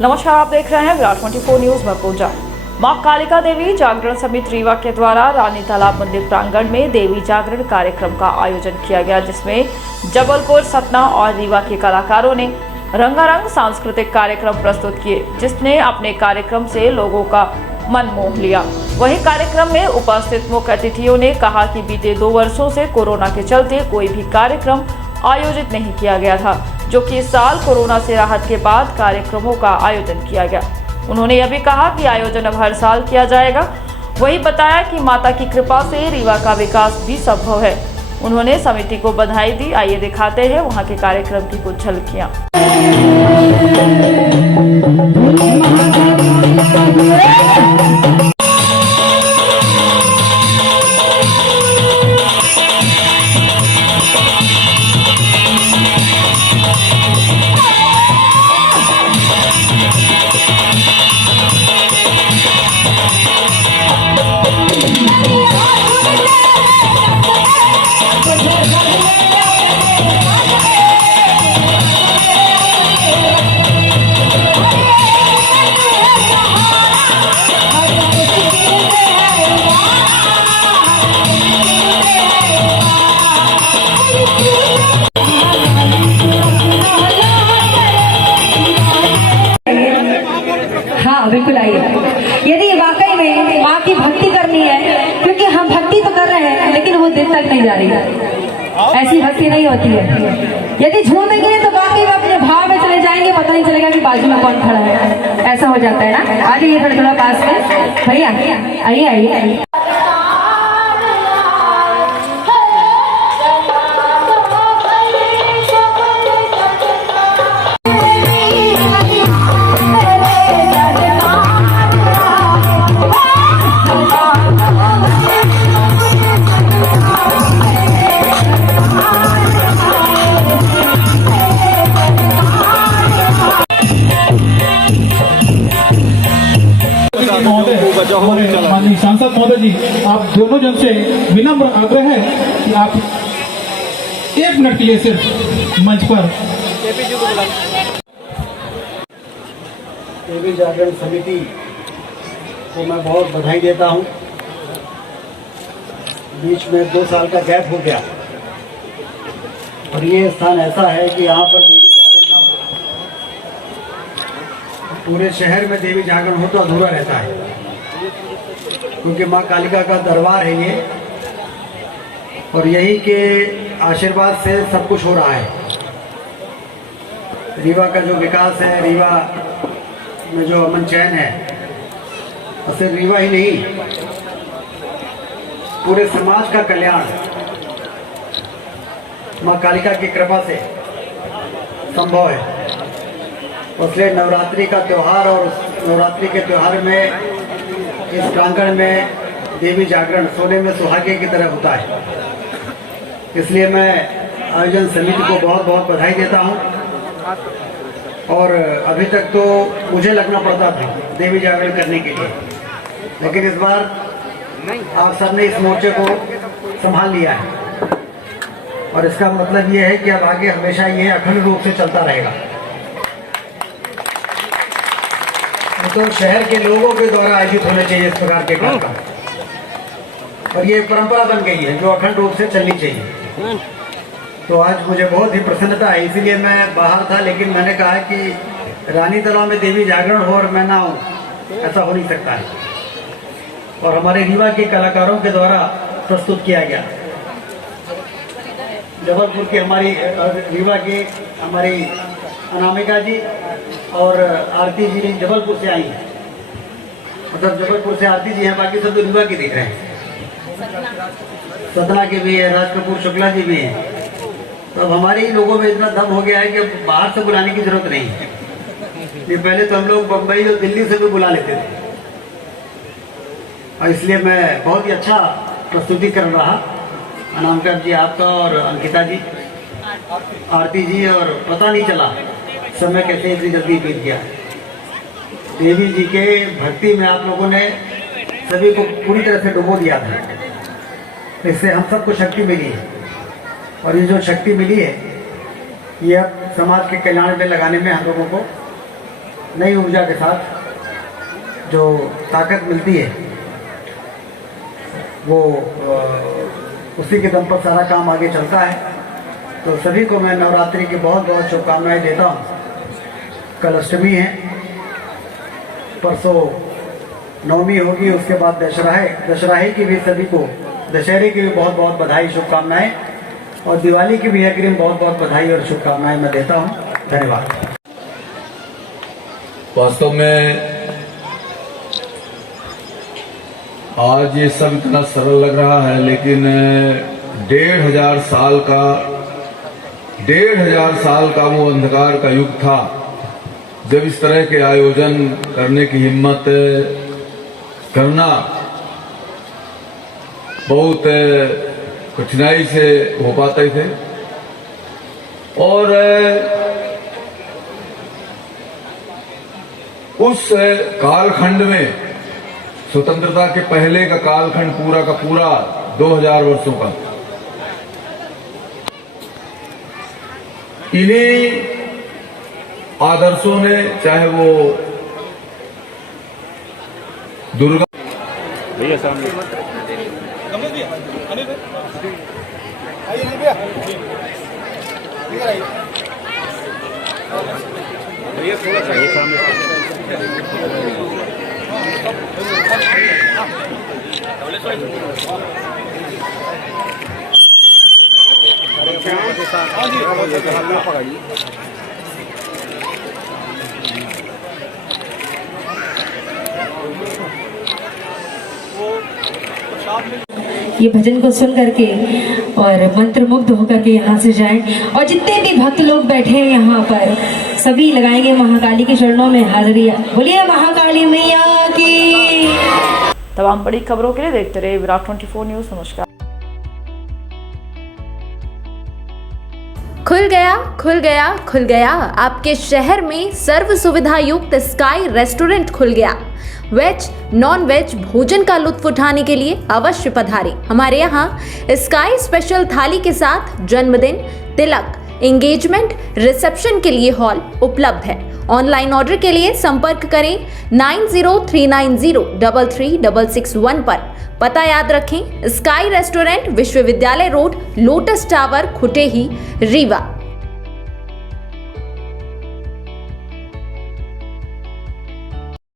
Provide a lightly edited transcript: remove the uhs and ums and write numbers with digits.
नमस्कार, आप देख रहे हैं विराट 24 न्यूज में पूजा। मां कालिका देवी जागरण समिति रीवा के द्वारा रानी तालाब मंदिर प्रांगण में देवी जागरण कार्यक्रम का आयोजन किया गया, जिसमें जबलपुर, सतना और रीवा के कलाकारों ने रंगारंग सांस्कृतिक कार्यक्रम प्रस्तुत किए, जिसने अपने कार्यक्रम से लोगों का मन मोह लिया। वहीं कार्यक्रम में उपस्थित मुख्य अतिथियों ने कहा कि बीते 2 वर्षों से कोरोना के चलते कोई भी कार्यक्रम आयोजित नहीं किया गया था, जो कि इस साल कोरोना से राहत के बाद कार्यक्रमों का आयोजन किया गया। उन्होंने यह भी कहा कि आयोजन अब हर साल किया जाएगा। वही बताया कि माता की कृपा से रीवा का विकास भी संभव है। उन्होंने समिति को बधाई दी। आइए दिखाते हैं वहां के कार्यक्रम की कुछ झलकियां। बिल्कुल आइए। यदि वाकई में माँ की भक्ति करनी है, क्योंकि हम भक्ति तो कर रहे हैं लेकिन वो दिल तक नहीं जा रही है, ऐसी भक्ति नहीं होती है। यदि झूमेंगे तो वाकई में अपने भाव में चले जाएंगे, पता नहीं चलेगा कि बाजू में कौन खड़ा है। ऐसा हो जाता है ना। आ जाइए थोड़ा पास में भैया, आइए आइए। माननीय सांसद महोदय जी, आप दोनों जन से विनम्र आग्रह है कि आप 1 मिनट के लिए सिर्फ मंच पर। देवी जागरण समिति को मैं बहुत बधाई देता हूं। बीच में 2 साल का गैप हो गया और ये स्थान ऐसा है कि यहाँ पर देवी जागरण ना हो, पूरे शहर में देवी जागरण हो तो अधूरा रहता है, क्योंकि माँ कालिका का दरबार है ये, और यही के आशीर्वाद से सब कुछ हो रहा है। रीवा का जो विकास है, रीवा में जो अमन चैन है, और सिर्फ रीवा ही नहीं, पूरे समाज का कल्याण माँ कालिका की कृपा से संभव है। इसलिए नवरात्रि का त्यौहार, और नवरात्रि के त्यौहार में इस प्रांगण में देवी जागरण सोने में सुहागे की तरह होता है। इसलिए मैं आयोजन समिति को बहुत बहुत बधाई देता हूं। और अभी तक तो मुझे लगना पड़ता था देवी जागरण करने के लिए, लेकिन इस बार आप सबने इस मोर्चे को संभाल लिया है, और इसका मतलब ये है कि अब आगे हमेशा ये अखंड रूप से चलता रहेगा। तो शहर के लोगों के द्वारा आयोजित होने चाहिए इस प्रकार के कार्यक्रम, और ये परंपरा बन गई है जो अखंड रूप से चलनी चाहिए। तो आज मुझे बहुत ही प्रसन्नता है, इसीलिए मैं बाहर था, लेकिन मैंने कहा कि रानी तालाब में देवी जागरण हो और मैं ना हूँ, ऐसा हो नहीं सकता है। और हमारे रीवा के कलाकारों के द्वारा प्रस्तुत किया गया। जबलपुर की हमारी, रीवा की हमारी अनामिका जी और आरती जी भी जबलपुर से आई हैं, मतलब जबलपुर से आरती जी हैं, बाकी सब तो रीवा की दिख रहे हैं। सतना के भी है, राज कपूर शुक्ला जी भी हैं। तो अब हमारे ही लोगों में इतना दम हो गया है कि बाहर से बुलाने की जरूरत नहीं है। ये पहले तो हम लोग बम्बई और दिल्ली से भी बुला लेते थे, और इसलिए मैं बहुत ही अच्छा प्रस्तुति कर रहा। अनामिका जी आपका और अंकिता जी, आरती जी, और पता नहीं चला समय कैसे इतनी जल्दी बीत गया। देवी जी के भक्ति में आप लोगों ने सभी को पूरी तरह से डुबो दिया था। इससे हम सबको शक्ति मिली है, और ये जो शक्ति मिली है ये अब समाज के कल्याण में लगाने में हम लोगों को नई ऊर्जा के साथ जो ताकत मिलती है वो उसी के दम पर सारा काम आगे चलता है। तो सभी को मैं नवरात्रि की बहुत बहुत शुभकामनाएं देता हूँ। कल अष्टमी है, परसों नवमी होगी, उसके बाद दशहरे की भी सभी को दशहरे की भी बहुत बहुत बधाई शुभकामनाएं, और दिवाली की भी अग्रिम बहुत बहुत बधाई और शुभकामनाएं मैं देता हूँ। धन्यवाद। वास्तव में आज ये सब इतना सरल लग रहा है, लेकिन 1500 साल का वो अंधकार का युग था जब इस तरह के आयोजन करने की हिम्मत करना बहुत कठिनाई से हो पाते थे। और उस कालखंड में, स्वतंत्रता के पहले का कालखंड पूरा का पूरा 2000 वर्षों का, इन्हीं आदर्शों ने, चाहे वो दुर्गा ये भजन को सुन करके और मंत्रमुग्ध होकर के यहाँ से जाएं। और जितने भी भक्त लोग बैठे हैं यहाँ पर, सभी लगाएंगे महाकाली के चरणों में हाजिरियां। बोलिए महाकाली मैया की। तमाम बड़ी खबरों के लिए देखते रहिए विराट 24 न्यूज। नमस्कार। खुल गया आपके शहर में सर्व सुविधा युक्त स्काई रेस्टोरेंट खुल गया। वेज नॉन वेज भोजन का लुत्फ उठाने के लिए अवश्य पधारें। हमारे यहाँ स्काई स्पेशल थाली के साथ जन्मदिन, तिलक, एंगेजमेंट, रिसेप्शन के लिए हॉल उपलब्ध है। ऑनलाइन ऑर्डर के लिए संपर्क करें 9039033661 पर। पता याद रखें, स्काई रेस्टोरेंट, विश्वविद्यालय road, lotus tower, Khutehi, Rewa.